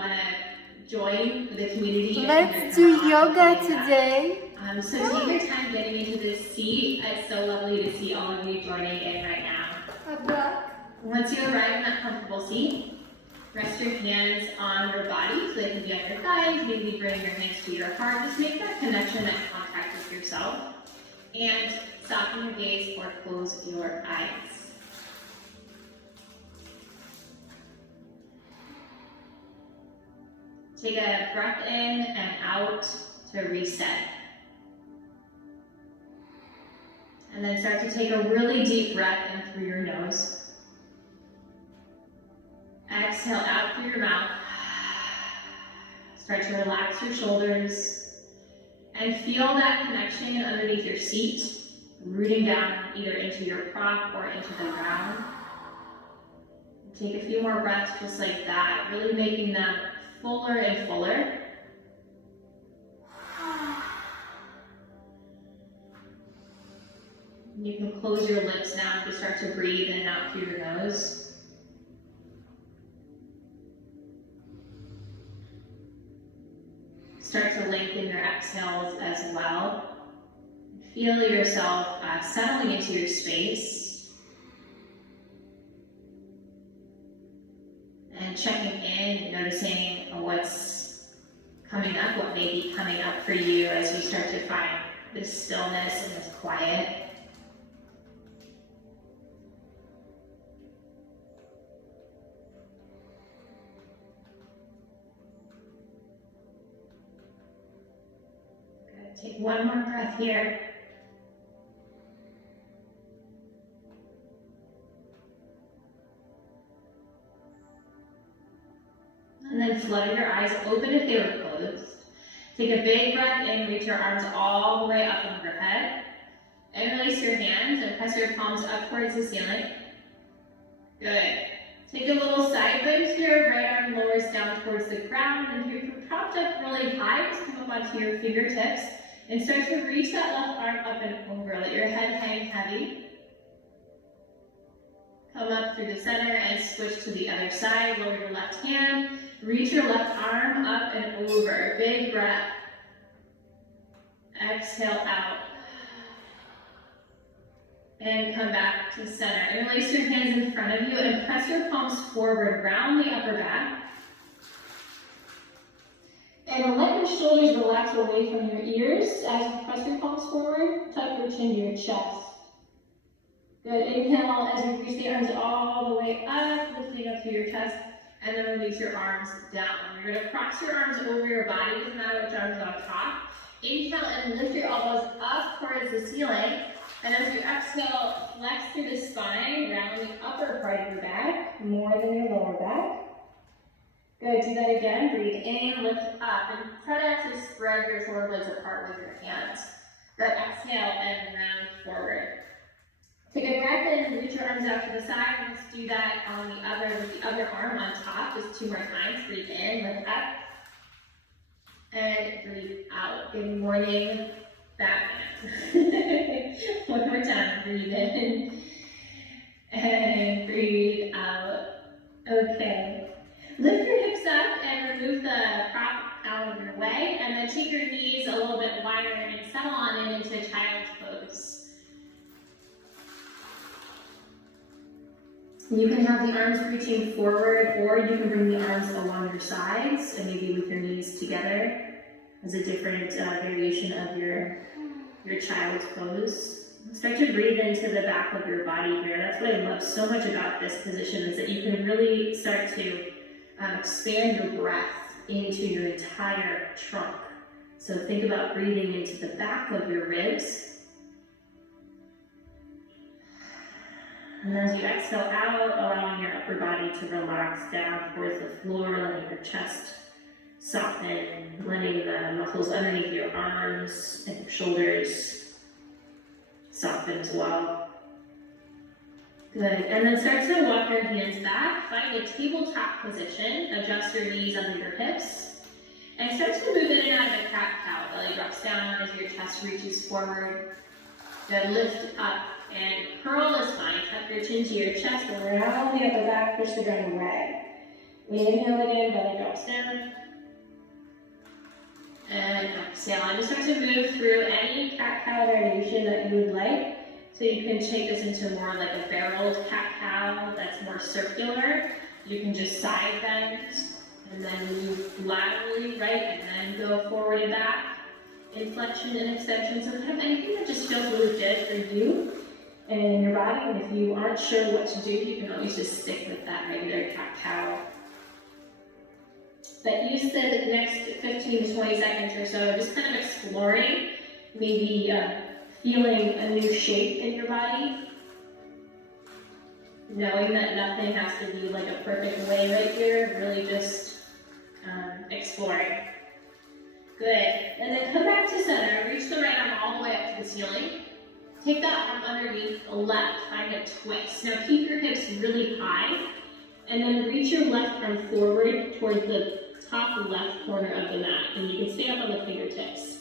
want to join the community. Let's do yoga today. So take your time getting into this seat. It's so lovely to see all of you joining in right now. Once you arrive in that comfortable seat, rest your hands on your body so they can be on your thighs. Maybe bring your hands to your heart. Just make that connection, that contact with yourself. And soften your gaze or close your eyes. Take a breath in and out to reset. And then start to take a really deep breath in through your nose. Exhale out through your mouth. Start to relax your shoulders and feel that connection underneath your seat, rooting down either into your prop or into the ground. Take a few more breaths just like that, really making them fuller and fuller. You can close your lips now to start to breathe in and out through your nose. Start to lengthen your exhales as well. Feel yourself settling into your space. And checking in, noticing what's coming up, what may be coming up for you as you start to find this stillness and this quiet. Take one more breath here. And then flutter your eyes open if they were closed. Take a big breath in, reach your arms all the way up overhead. And release your hands and press your palms up towards the ceiling. Good. Take a little side bend here, right arm lowers down towards the ground. And if you're propped up really high, just come up onto your fingertips. And start to reach that left arm up and over. Let your head hang heavy. Come up through the center and switch to the other side. Lower your left hand. Reach your left arm up and over. Big breath. Exhale out. And come back to center. And release your hands in front of you and press your palms forward. Round the upper back. And let your shoulders relax away from your ears as you press your palms forward. Tuck your chin to your chest. Good. Inhale as you reach the arms all the way up, lifting up through your chest, and then release your arms down. You're going to cross your arms over your body, doesn't matter which arms on top. Inhale and lift your elbows up towards the ceiling. And as you exhale, flex through the spine, round the upper part of your back, more than your lower back. Good, do that again. Breathe in, lift up, and try to actually spread your shoulder blades apart with your hands. Good, exhale and round forward. Take a breath in and reach your arms out to the side. Let's do that on the other, with the other arm on top. Just 2 more times. Breathe in, lift up, and breathe out. Good morning, Batman. One more time. Breathe in, and breathe out. Okay. Lift your hips up and remove the prop out of your way, and then take your knees a little bit wider and settle on in into child's pose. You can have the arms reaching forward, or you can bring the arms along your sides and maybe with your knees together as a different variation of your child's pose. Start to breathe into the back of your body here. That's what I love so much about this position, is that you can really start to expand your breath into your entire trunk. So think about breathing into the back of your ribs. And as you exhale out, allowing your upper body to relax down towards the floor, letting your chest soften, letting the muscles underneath your arms and your shoulders soften as well. Good, and then start to walk your hands back, find a tabletop position, adjust your knees under your hips, and start to move in and out of the cat-cow. Belly drops down as your chest reaches forward. Good, lift up and curl is fine. Tuck your chin to your chest, around the upper back, push the ground away. We inhale again, belly drops down. And exhale, and just start to move through any cat-cow variation that you would like. So you can take this into more like a barreled cat-cow that's more circular. You can just side bend and then move laterally, right, and then go forward and back. Inflection and extension, so kind of anything that just feels really good for you and your body. And if you aren't sure what to do, you can always just stick with that regular cat-cow. But use the next 15 to 20 seconds or so just kind of exploring, maybe feeling a new shape in your body. Knowing that nothing has to be like a perfect way right here, really just exploring. Good, and then come back to center, reach the right arm all the way up to the ceiling. Take that arm underneath the left, find a twist. Now keep your hips really high, and then reach your left arm forward towards the top left corner of the mat, and you can stay up on the fingertips.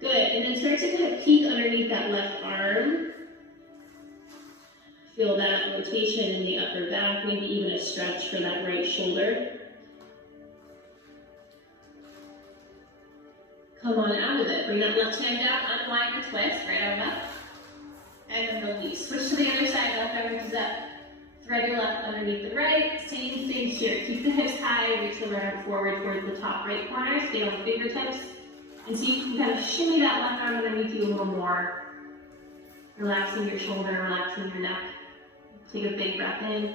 Good, and then start to kind of peek underneath that left arm. Feel that rotation in the upper back, maybe even a stretch for that right shoulder. Come on out of it. Bring that left hand down, unwind the twist, right arm up, and then release. Switch to the other side, left arm reaches up. Thread your left underneath the right. Same thing here. Keep the hips high, reach the right arm forward towards the top right corner. Stay on the fingertips. And so you can kind of shimmy that left arm underneath you a little more. Relaxing your shoulder, relaxing your neck. Take a big breath in.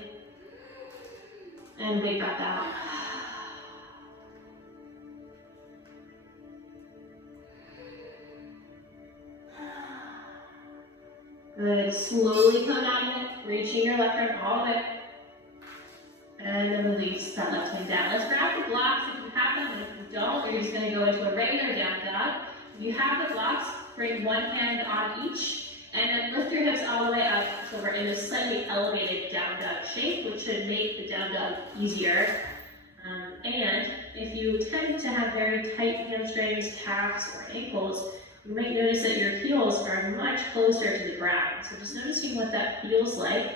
And a big breath out. Good. Slowly come out of it, reaching your left arm all the way. And then release that left hand down. Let's grab the blocks if you have them, and if you don't, you're just going to go into a regular down dog. If you have the blocks, bring one hand on each, and then lift your hips all the way up so we're in a slightly elevated down dog shape, which should make the down dog easier. And if you tend to have very tight hamstrings, calves, or ankles, you might notice that your heels are much closer to the ground. So just noticing what that feels like.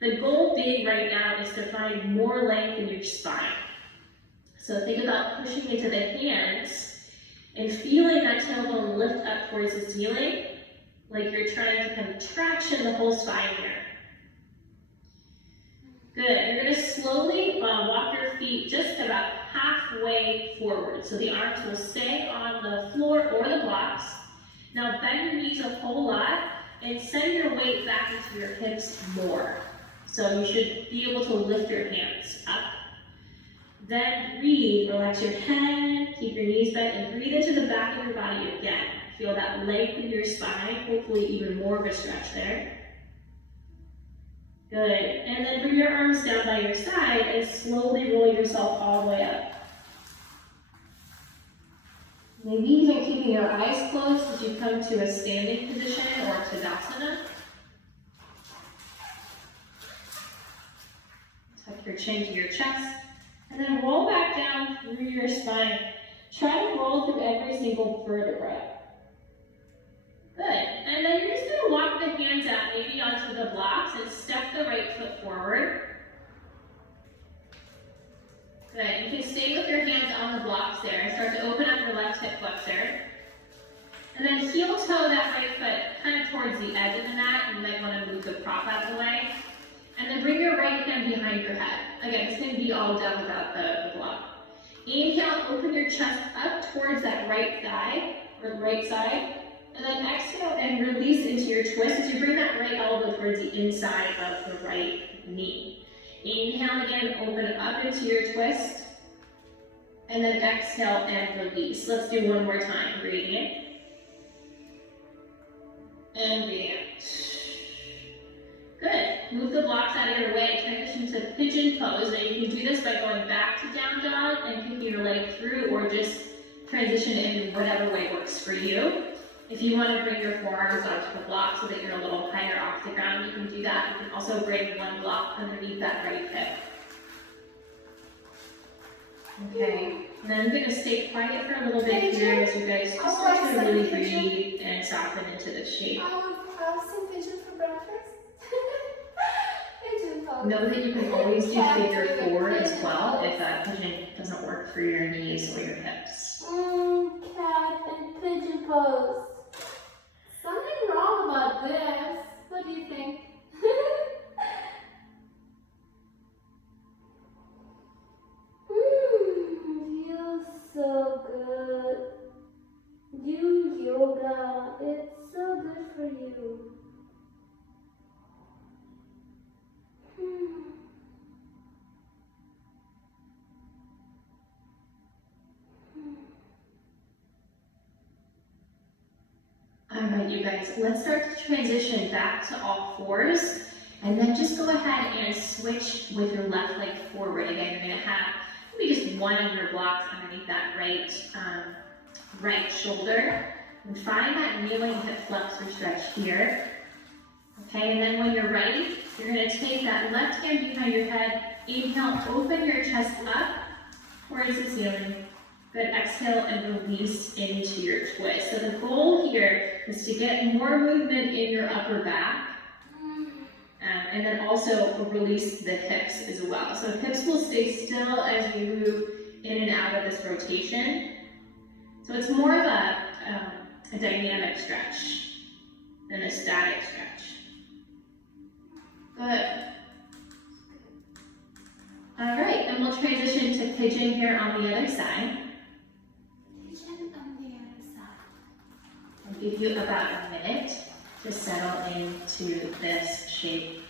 The goal being right now is to find more length in your spine. So think about pushing into the hands and feeling that tailbone lift up towards the ceiling, like you're trying to contraction the whole spine here. Good, you're gonna slowly walk your feet just about halfway forward. So the arms will stay on the floor or the blocks. Now bend your knees a whole lot and send your weight back into your hips more. So you should be able to lift your hands up. Then breathe, relax your head, keep your knees bent, and breathe into the back of your body again. Feel that length in your spine, hopefully even more of a stretch there. Good, and then bring your arms down by your side and slowly roll yourself all the way up. Maybe even keeping your eyes closed as you come to a standing position or Tadasana. Tuck your chin to your chest, and then roll back down through your spine. Try to roll through every single vertebra. Good, and then you're just gonna walk the hands out, maybe onto the blocks, and step the right foot forward. Good, you can stay with your hands on the blocks there, and start to open up your left hip flexor. And then heel toe that right foot kind of towards the edge of the mat. You might wanna move the prop out of the way. And then bring your right hand behind your head. Again, this can be all done without the block. Inhale, open your chest up towards that right thigh, or right side. And then exhale and release into your twist as you bring that right elbow towards the inside of the right knee. Inhale again, open up into your twist. And then exhale and release. Let's do one more time. Breathing in. And breathing out. Good. Move the blocks out of your way. Transition to pigeon pose. Now you can do this by going back to down dog and kicking your leg through, or just transition in whatever way works for you. If you want to bring your forearms onto the block so that you're a little higher off the ground, you can do that. You can also bring one block underneath that right hip. Okay, and then I'm going to stay quiet for a little bit here as you guys just start to really breathe and soften into the shape. I'll some pigeon for breakfast. Pigeon pose. Know that you can always do figure four as well if that pigeon doesn't work for your knees or your hips. Cat and pigeon pose. Something wrong about this. What do you think? Feels so good. Do yoga. It's so good for you. All right, you guys, let's start to transition back to all fours, and then just go ahead and switch with your left leg forward. Again, you're gonna have maybe just one of your blocks underneath that right shoulder. And find that kneeling hip flexor stretch here. Okay, and then when you're ready, you're gonna take that left hand behind your head, inhale, open your chest up towards the ceiling. Good, exhale and release into your twist. So the goal here is to get more movement in your upper back, and then also release the hips as well. So hips will stay still as we move in and out of this rotation. So it's more of a dynamic stretch than a static stretch. Good. All right, and we'll transition to pigeon here on the other side. Pigeon on the other side. I'll give you about a minute to settle into this shape.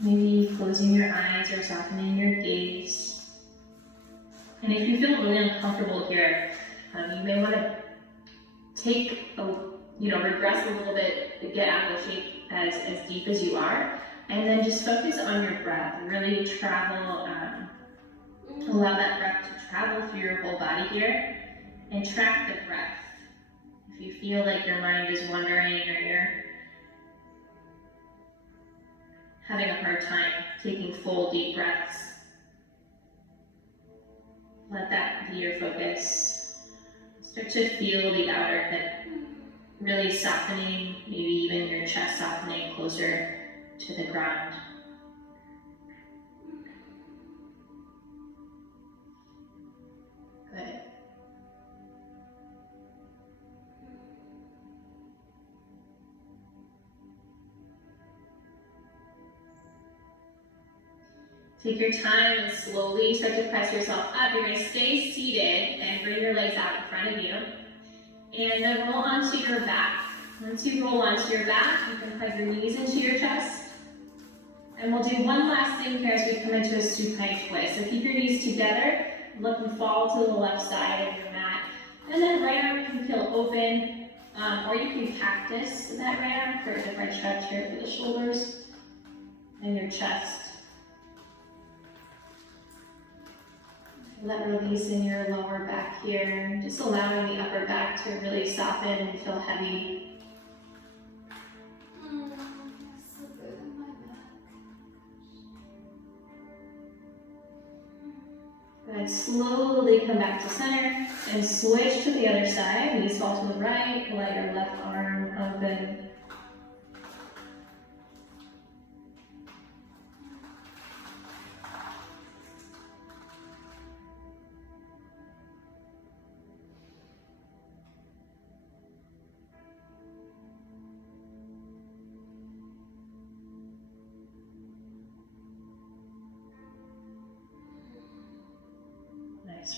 Maybe closing your eyes or softening your gaze. And if you feel really uncomfortable here, you may want to regress a little bit to get out of the shape as deep as you are, and then just focus on your breath. Really allow that breath to travel through your whole body here, and track the breath. If you feel like your mind is wandering or you're having a hard time taking full deep breaths, let that be your focus. Start to feel the outer hip really softening, maybe even your chest softening closer to the ground. Good. Take your time and slowly start to press yourself up. You're going to stay seated and bring your legs out in front of you. And then roll onto your back. Once you roll onto your back, you can hug your knees into your chest. And we'll do one last thing here as we come into a supine twist. So keep your knees together, look and fall to the left side of your mat. And then right arm can feel open, or you can cactus that right arm for a different stretch here for the shoulders and your chest. Let release in your lower back here, just allowing the upper back to really soften and feel heavy. So good in my back. Good. Slowly come back to center and switch to the other side. Knees fall to the right, let your left arm open.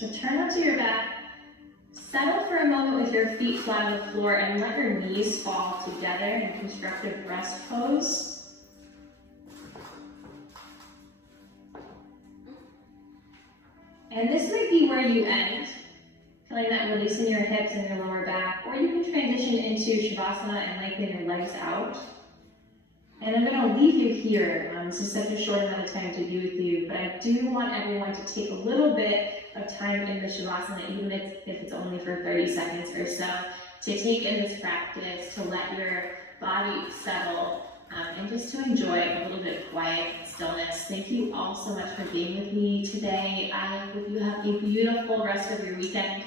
Return onto your back, settle for a moment with your feet flat on the floor, and let your knees fall together in constructive rest pose. And this might be where you end, feeling that release in your hips and your lower back, or you can transition into Shavasana and lengthen your legs out. And I'm going to leave you here. This is such a short amount of time to be with you, but I do want everyone to take a little bit of time in the Shavasana, even if it's only for 30 seconds or so, to take in this practice, to let your body settle, and just to enjoy a little bit of quiet stillness. Thank you all so much for being with me today. I hope you have a beautiful rest of your weekend,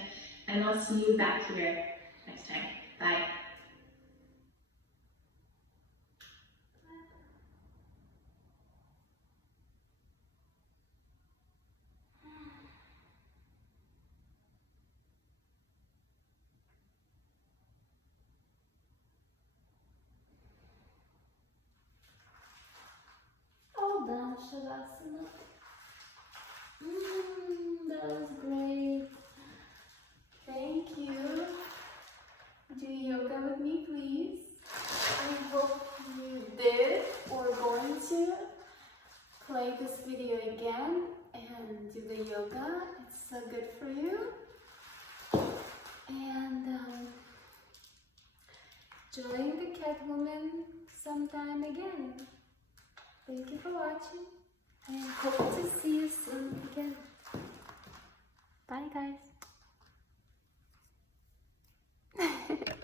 and I'll see you back here next time. Bye. done Shavasana. That was great. Thank you. Do yoga with me, please. I hope you did or going to play this video again and do the yoga. It's so good for you. And join the Catwoman sometime again. Thank you for watching and hope to see you soon again. Bye guys.